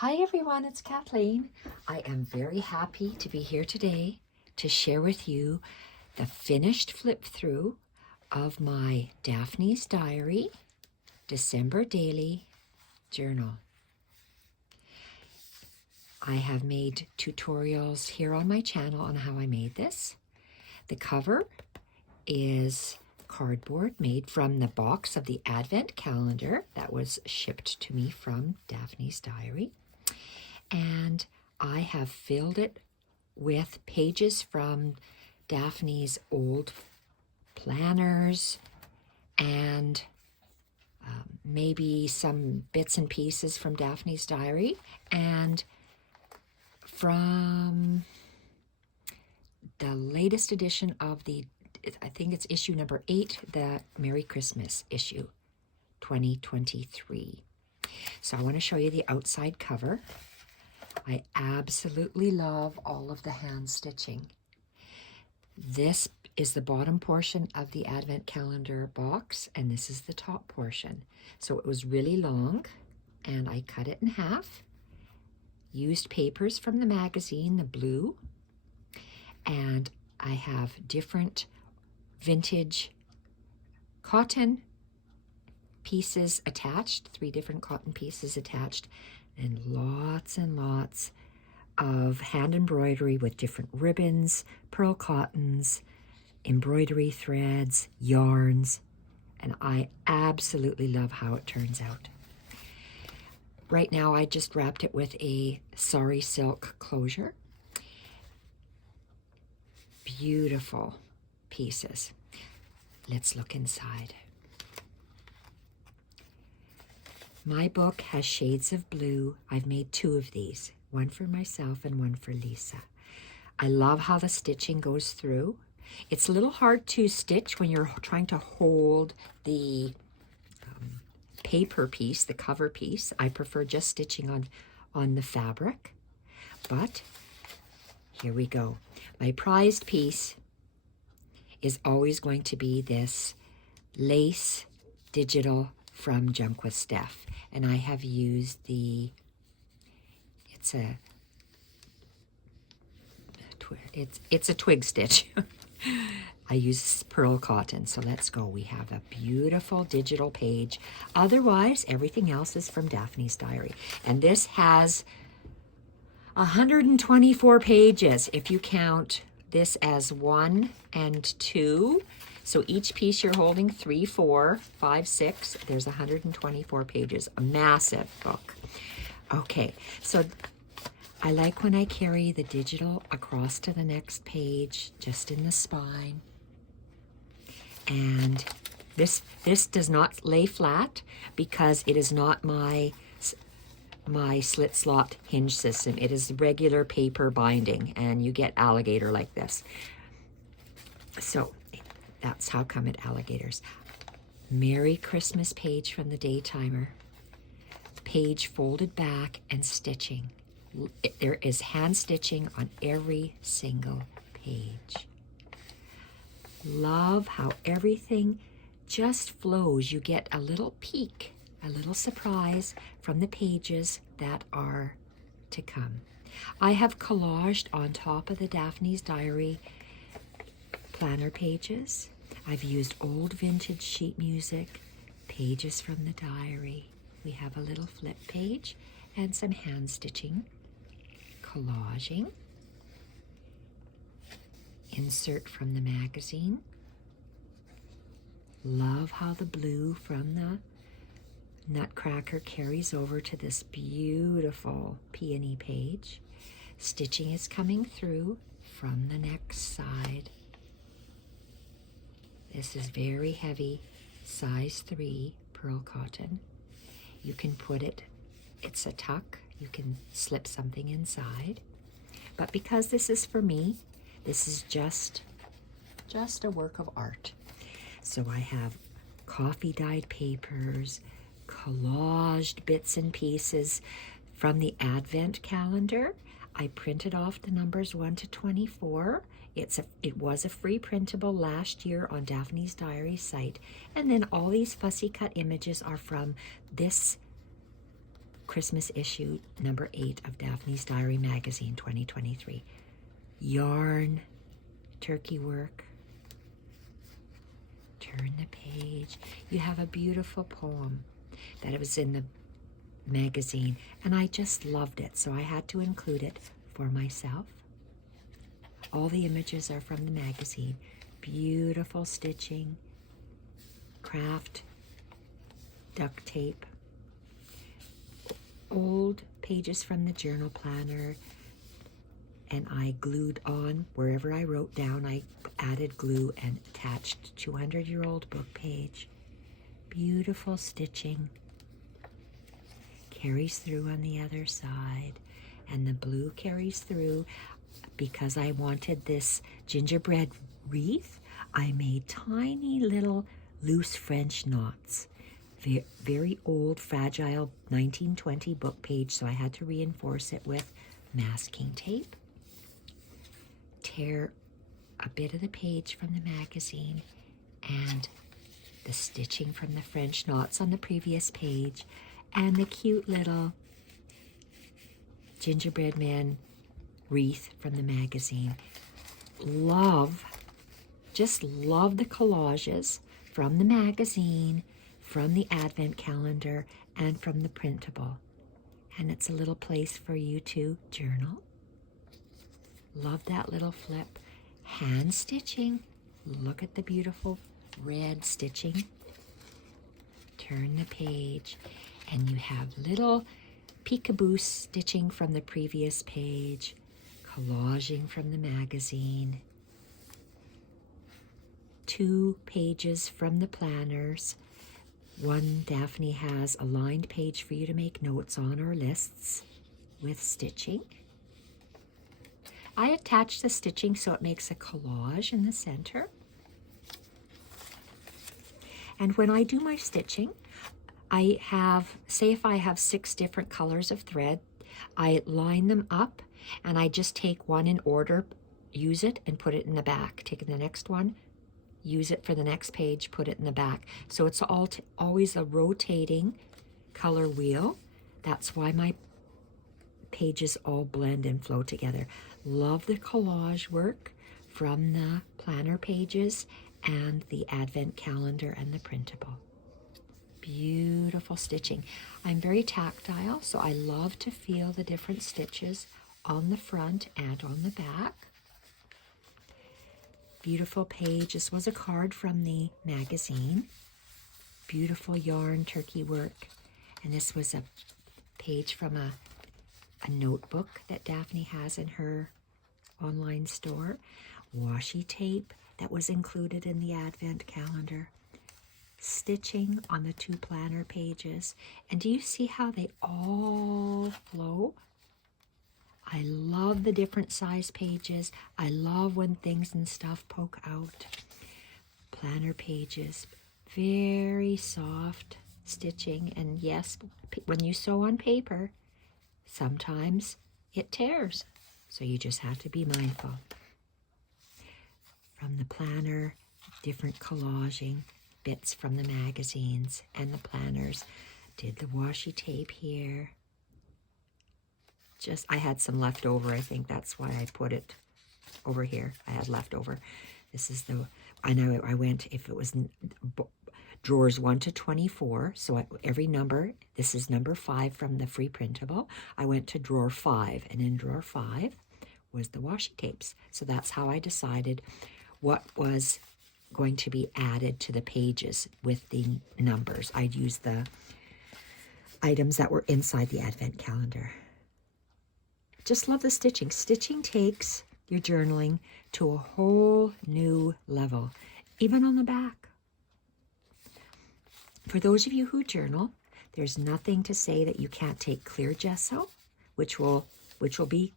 Hi everyone, it's Kathleen. I am very happy to be here today to share with you the finished flip through of my Daphne's Diary December Daily Journal. I have made tutorials here on my channel on how I made this. The cover is cardboard made from the box of the Advent calendar that was shipped to me from Daphne's Diary. And I have filled it with pages from Daphne's old planners and maybe some bits and pieces from Daphne's Diary and from the latest edition of I think it's issue number 8, the Merry Christmas issue, 2023. So I want to show you the outside cover. I absolutely love all of the hand stitching. This is the bottom portion of the Advent calendar box, and this is the top portion. So it was really long, and I cut it in half, used papers from the magazine, the blue, and I have different vintage cotton pieces attached, 3 different cotton pieces attached, and lots of hand embroidery with different ribbons, pearl cottons, embroidery threads, yarns, and I absolutely love how it turns out. Right now I just wrapped it with a sari silk closure. Beautiful pieces. Let's look inside. My book has shades of blue. I've made 2 of these, one for myself and one for Lisa. I love how the stitching goes through. It's a little hard to stitch when you're trying to hold the paper piece, the cover piece. I prefer just stitching on the fabric, but here we go. My prized piece is always going to be this lace digital from Junk with Steph, and I have used it's a twig stitch. I use pearl cotton, so let's go. We have a beautiful digital page. Otherwise, everything else is from Daphne's Diary, and this has 124 pages if you count this as 1 and 2. So each piece you're holding 3, 4, 5, 6. There's 124 pages, a massive book. Okay, so I like when I carry the digital across to the next page, just in the spine. And this does not lay flat because it is not my slit slot hinge system. It is regular paper binding, and you get alligator like this. So that's how come it alligators. Merry Christmas page from the Daytimer. Page folded back and stitching. There is hand stitching on every single page. Love how everything just flows. You get a little peek, a little surprise from the pages that are to come. I have collaged on top of the Daphne's Diary planner pages. I've used old vintage sheet music, pages from the diary. We have a little flip page and some hand stitching, collaging, insert from the magazine. Love how the blue from the Nutcracker carries over to this beautiful peony page. Stitching is coming through from the next side. This is very heavy, size 3 pearl cotton. You can put it's a tuck, you can slip something inside. But because this is for me, this is just a work of art. So I have coffee dyed papers, collaged bits and pieces from the Advent calendar. I printed off the numbers 1 to 24. It was a free printable last year on Daphne's Diary site. And then all these fussy cut images are from this Christmas issue number 8 of Daphne's Diary magazine 2023. Yarn, turkey work. Turn the page. You have a beautiful poem that was in the magazine, and I just loved it, so I had to include it for myself. All the images are from the magazine. Beautiful stitching, craft, duct tape, old pages from the journal planner, and I glued on wherever I wrote down. I added glue and attached 200-year-old book page. Beautiful stitching. Carries through on the other side, and the blue carries through. Because I wanted this gingerbread wreath, I made tiny little loose French knots. Very old, fragile 1920 book page, so I had to reinforce it with masking tape. Tear a bit of the page from the magazine and the stitching from the French knots on the previous page and the cute little gingerbread man wreath from the magazine. Just love the collages from the magazine, from the advent calendar, and from the printable. And it's a little place for you to journal. Love that little flip. Hand stitching. Look at the beautiful red stitching. Turn the page, and you have little peekaboo stitching from the previous page, collaging from the magazine, 2 pages from the planners. One, Daphne has a lined page for you to make notes on or lists with stitching. I attach the stitching so it makes a collage in the center. And when I do my stitching, I have, say if I have 6 different colors of thread, I line them up and I just take one in order, use it and put it in the back. Take the next one, use it for the next page, put it in the back. So it's always a rotating color wheel. That's why my pages all blend and flow together. Love the collage work from the planner pages and the advent calendar and the printable. Beautiful stitching. I'm very tactile, so I love to feel the different stitches on the front and on the back. Beautiful page. This was a card from the magazine. Beautiful yarn turkey work. And this was a page from a notebook that Daphne has in her online store. Washi tape that was included in the advent calendar. Stitching on the 2 planner pages. And do you see how they all flow? I love the different size pages. I love when things and stuff poke out. Planner pages, very soft stitching. And yes, when you sew on paper, sometimes it tears. So you just have to be mindful. From the planner, different collaging, bits from the magazines and the planners. Did the washi tape here. I had some left over. I think that's why I put it over here. I had leftover. This is I know I went, if it was drawers 1 to 24, so every number, this is number 5 from the free printable. I went to drawer 5, and in drawer 5 was the washi tapes. So that's how I decided what was going to be added to the pages with the numbers. I'd use the items that were inside the advent calendar. Just love the stitching. Stitching takes your journaling to a whole new level, even on the back. For those of you who journal, there's nothing to say that you can't take clear gesso, which will be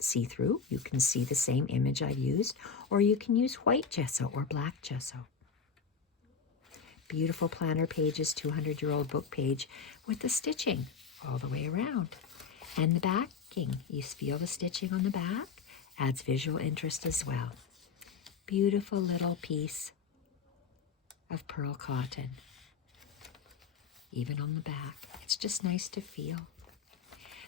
see-through. You can see the same image I used, or you can use white gesso or black gesso. Beautiful planner pages, 200-year-old book page with the stitching all the way around. And the backing, you feel the stitching on the back, adds visual interest as well. Beautiful little piece of pearl cotton, even on the back. It's just nice to feel.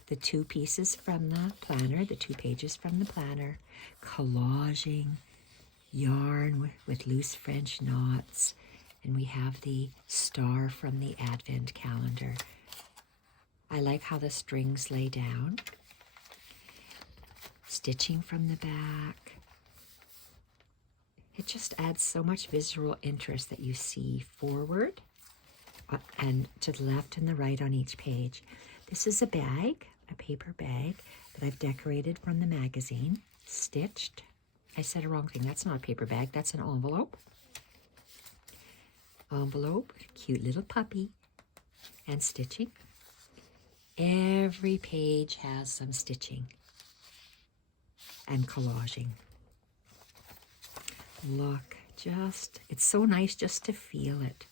the 2 pieces from the planner, the 2 pages from the planner, collaging yarn with loose French knots, and we have the star from the Advent calendar. I like how the strings lay down. Stitching from the back. It just adds so much visual interest that you see forward and to the left and the right on each page. This is a bag, a paper bag that I've decorated from the magazine, stitched. I said a wrong thing. That's not a paper bag. That's an envelope. Envelope, cute little puppy, and stitching. Every page has some stitching and collaging. Look, it's so nice just to feel it.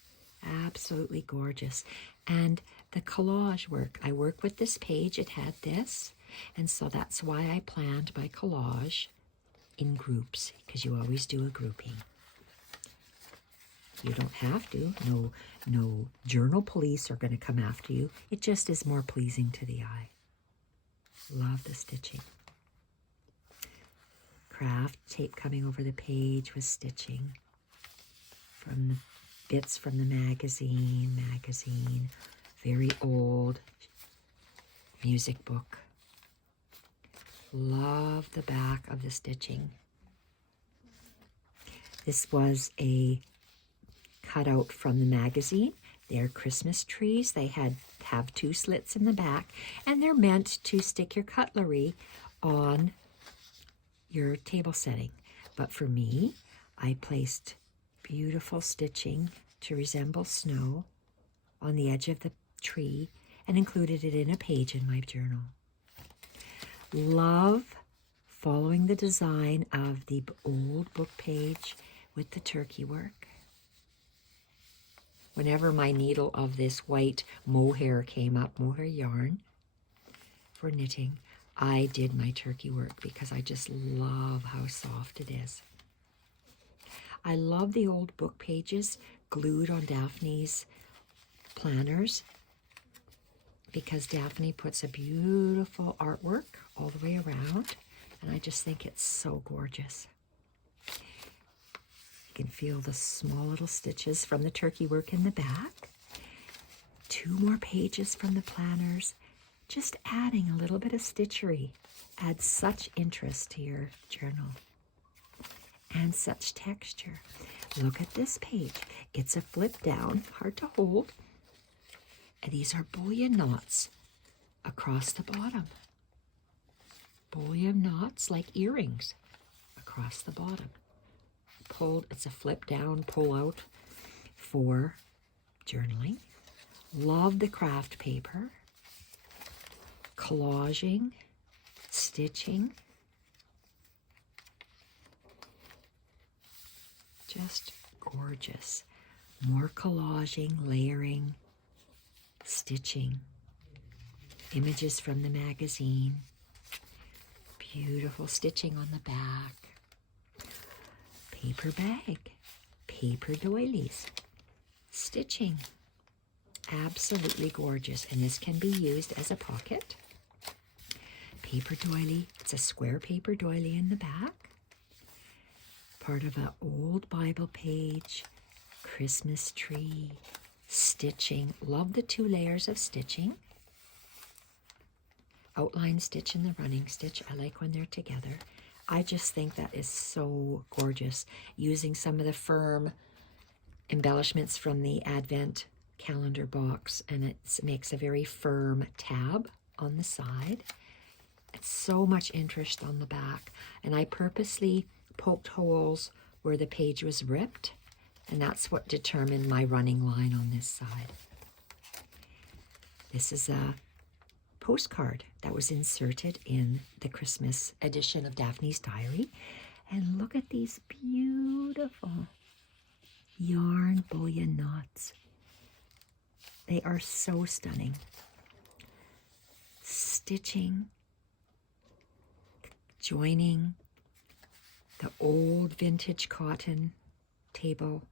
Absolutely gorgeous. And the collage work, I work with this page, it had this, and so that's why I planned my collage in groups, because you always do a grouping. You don't have to. No journal police are going to come after you. It just is more pleasing to the eye. Love the stitching. Craft tape coming over the page with stitching from the bits from the magazine, very old music book. Love the back of the stitching. This was a cutout from the magazine. They're Christmas trees. They have 2 slits in the back, and they're meant to stick your cutlery on your table setting. But for me, I placed beautiful stitching to resemble snow on the edge of the tree and included it in a page in my journal. Love following the design of the old book page with the turkey work. Whenever my needle of this white mohair came up, mohair yarn for knitting, I did my turkey work because I just love how soft it is. I love the old book pages glued on Daphne's planners because Daphne puts a beautiful artwork all the way around, and I just think it's so gorgeous. You can feel the small little stitches from the turkey work in the back. 2 more pages from the planners. Just adding a little bit of stitchery adds such interest to your journal and such texture. Look at this page. It's a flip down, hard to hold. And these are bullion knots across the bottom. Bullion knots like earrings across the bottom. It's a flip down, pull out for journaling. Love the craft paper. Collaging, stitching, just gorgeous. More collaging, layering, stitching, images from the magazine, beautiful stitching on the back, paper bag, paper doilies, stitching, absolutely gorgeous. And this can be used as a pocket. Paper doily, it's a square paper doily in the back. Part of an old Bible page, Christmas tree, stitching. Love the 2 layers of stitching. Outline stitch and the running stitch. I like when they're together. I just think that is so gorgeous. Using some of the firm embellishments from the Advent calendar box, and it makes a very firm tab on the side. It's so much interest on the back, and I purposely poked holes where the page was ripped, and that's what determined my running line on this side. This is a postcard that was inserted in the Christmas edition of Daphne's Diary, and look at these beautiful yarn bullion knots. They are so stunning. Stitching, joining the old vintage cotton table,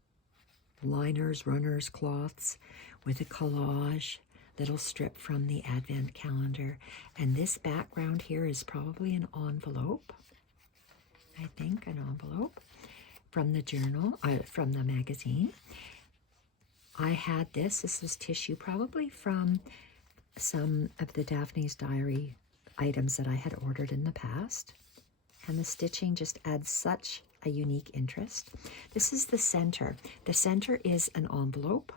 liners, runners, cloths with a collage. little strip from the Advent calendar. And this background here is probably an envelope. I think an envelope from the journal, from the magazine. I had this was tissue, probably from some of the Daphne's Diary items that I had ordered in the past. And the stitching just adds such a unique interest. This is the center. The center is an envelope.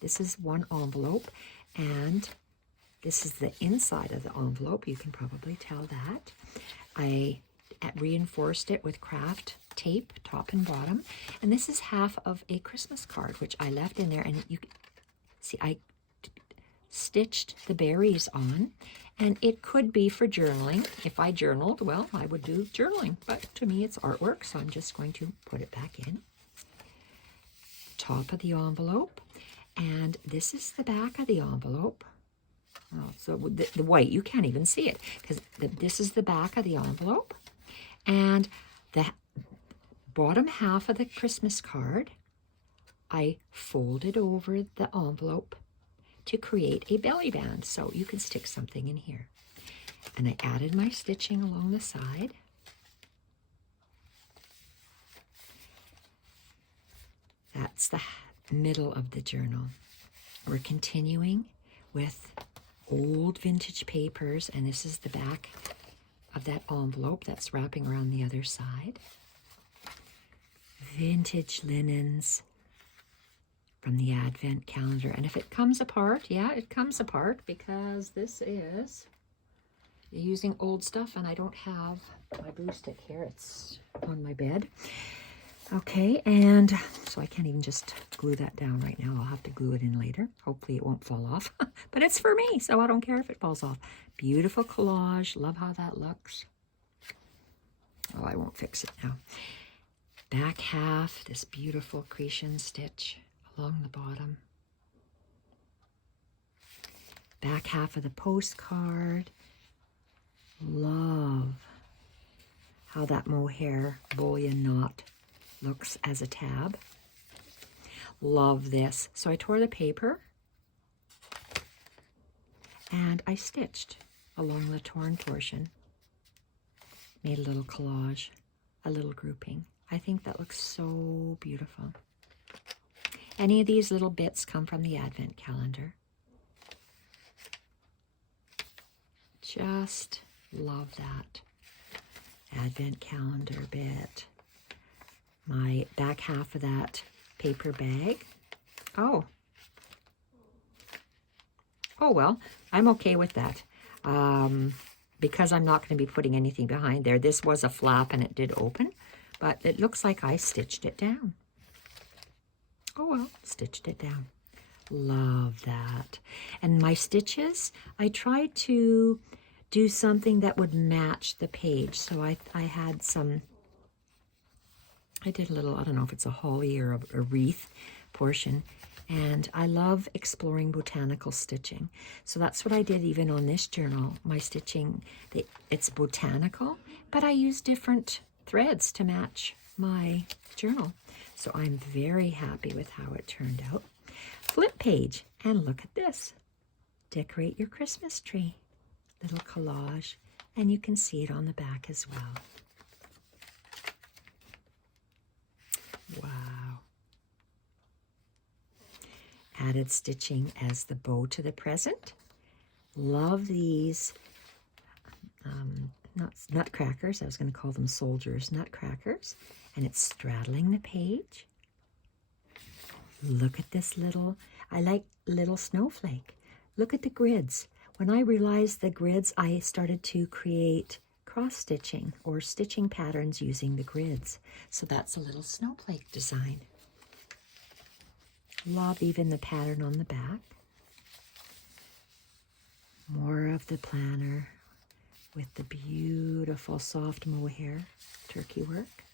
This is one envelope, and this is the inside of the envelope. You can probably tell that. I reinforced it with craft tape, top and bottom. And this is half of a Christmas card, which I left in there. And you can see, I stitched the berries on, and it could be for journaling. If I journaled, well, I would do journaling, but to me it's artwork, so I'm just going to put it back in. Top of the envelope, and this is the back of the envelope. Oh, so the white, you can't even see it, because this is the back of the envelope, and the bottom half of the Christmas card, I folded over the envelope to create a belly band, so you can stick something in here. And I added my stitching along the side. That's the middle of the journal. We're continuing with old vintage papers, and this is the back of that envelope that's wrapping around the other side. Vintage linens from the Advent calendar. And if it comes apart, yeah, it comes apart, because this is using old stuff, and I don't have my glue stick here. It's on my bed. Okay, and so I can't even just glue that down right now. I'll have to glue it in later. Hopefully it won't fall off. But it's for me, so I don't care if it falls off. Beautiful collage. Love how that looks. Oh, I won't fix it now. Back half, this beautiful Cretan stitch along the bottom. Back half of the postcard. Love how that mohair bullion knot looks as a tab. Love this. So I tore the paper and I stitched along the torn portion. Made a little collage, a little grouping. I think that looks so beautiful. Any of these little bits come from the Advent calendar. Just love that Advent calendar bit. My back half of that paper bag. Oh well, I'm okay with that. Because I'm not going to be putting anything behind there. This was a flap and it did open, but it looks like I stitched it down. Oh well, stitched it down. Love that. And my stitches, I tried to do something that would match the page. So I had some, I did a little, I don't know if it's a holly or a wreath portion. And I love exploring botanical stitching. So that's what I did even on this journal. My stitching, it's botanical, but I use different threads to match my journal. So I'm very happy with how it turned out. Flip page, and look at this. Decorate your Christmas tree. Little collage, and you can see it on the back as well. Wow. Added stitching as the bow to the present. Love these nutcrackers. I was going to call them soldiers nutcrackers. And it's straddling the page. Look at this little, I like little snowflake. Look at the grids. When I realized the grids, I started to create cross-stitching or stitching patterns using the grids. So that's a little snowflake design. Love even the pattern on the back. More of the planner with the beautiful soft mohair turkey work.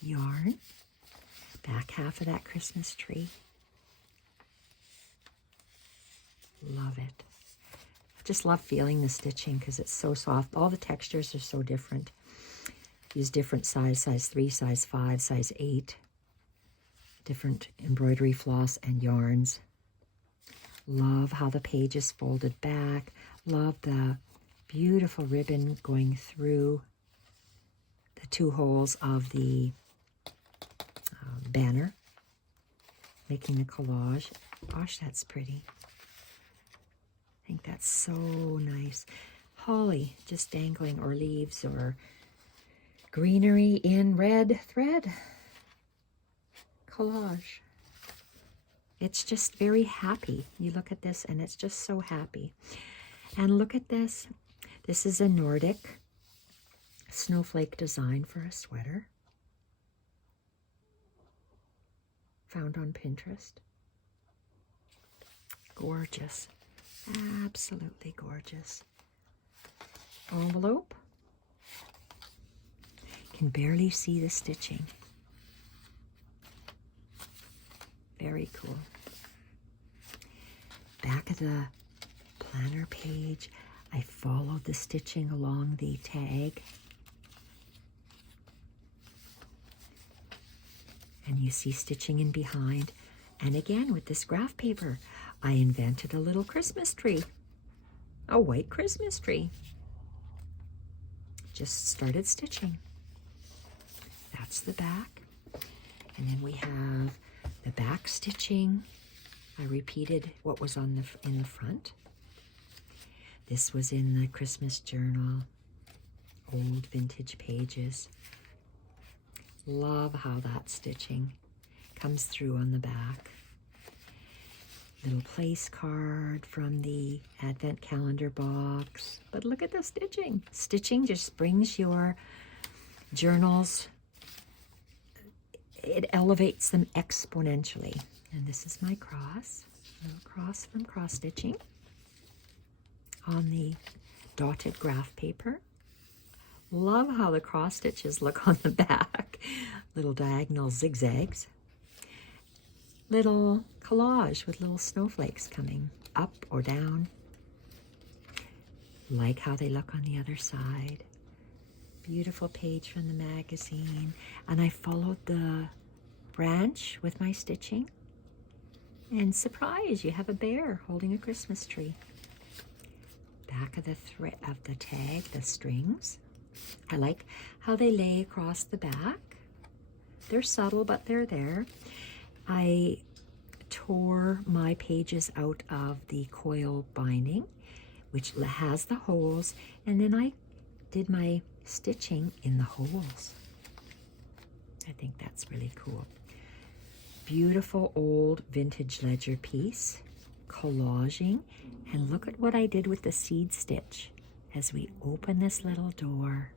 Yarn. Back half of that Christmas tree. Love it. I just love feeling the stitching because it's so soft. All the textures are so different. Use different size 3, size 5, size 8. Different embroidery floss and yarns. Love how the page is folded back. Love the beautiful ribbon going through the 2 holes of the banner, making a collage. Gosh, that's pretty. I think that's so nice. Holly just dangling, or leaves, or greenery in red thread. Collage. It's just very happy. You look at this and it's just so happy. And look at this. This is a Nordic snowflake design for a sweater. Found on Pinterest. Gorgeous. Absolutely gorgeous. Envelope. Can barely see the stitching. Very cool. Back of the planner page, I followed the stitching along the tag. And you see stitching in behind. And again, with this graph paper, I invented a little Christmas tree. A white Christmas tree. Just started stitching. That's the back. And then we have the back stitching. I repeated what was in the front. This was in the Christmas journal. Old vintage pages. Love how that stitching comes through on the back. Little place card from the Advent calendar box. But look at the stitching. Stitching just brings your journals, it elevates them exponentially. And this is my cross. A little cross from cross stitching on the dotted graph paper. Love how the cross stitches look on the back. Little diagonal zigzags. Little collage with little snowflakes coming up or down. Like how they look on the other side. Beautiful page from the magazine. And I followed the branch with my stitching. And surprise, you have a bear holding a Christmas tree. Back of the thread of the tag, the strings. I like how they lay across the back. They're subtle, but they're there. I tore my pages out of the coil binding, which has the holes, and then I did my stitching in the holes. I think that's really cool. Beautiful old vintage ledger piece, collaging, and look at what I did with the seed stitch as we open this little door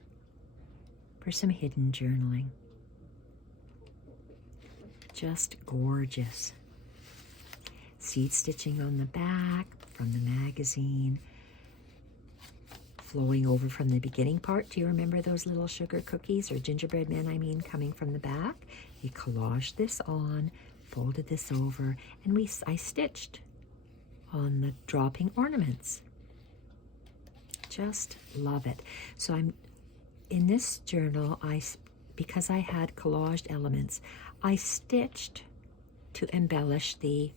for some hidden journaling. Just gorgeous. Seed stitching on the back from the magazine, flowing over from the beginning part. Do you remember those little sugar cookies, or gingerbread men, I mean, coming from the back? We collaged this on, folded this over, and I stitched on the dropping ornaments. Just love it. So I'm in this journal, because I had collaged elements, I stitched to embellish the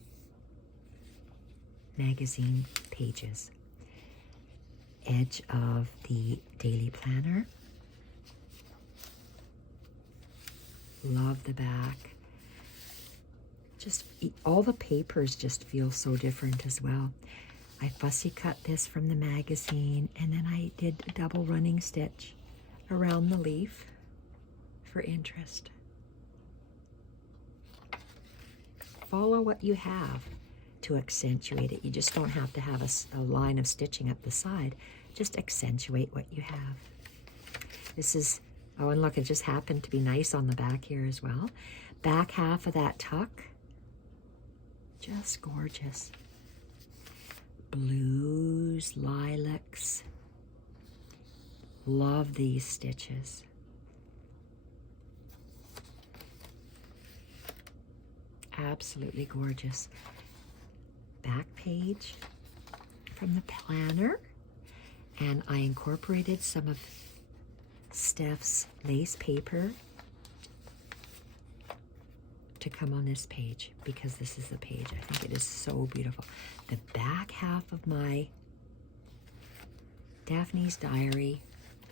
magazine pages. Edge of the daily planner. Love the back. Just all the papers just feel so different as well. I fussy cut this from the magazine, and then I did a double running stitch around the leaf for interest. Follow what you have to accentuate it. You just don't have to have a line of stitching up the side. Just accentuate what you have. This is, oh, and look, it just happened to be nice on the back here as well. Back half of that tuck, just gorgeous. Blues, lilacs. Love these stitches. Absolutely gorgeous. Back page from the planner, and I incorporated some of Steph's lace paper to come on this page because this is the page. I think it is so beautiful. The back half of my Daphne's Diary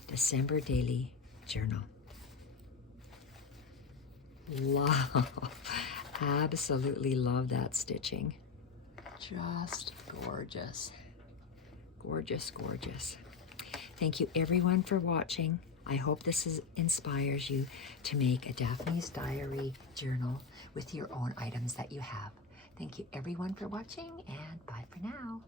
December Daily Journal. Love, absolutely love that stitching. Just gorgeous. Gorgeous, gorgeous. Thank you everyone for watching. I hope this inspires you to make a Daphne's Diary journal with your own items that you have. Thank you everyone for watching, and bye for now.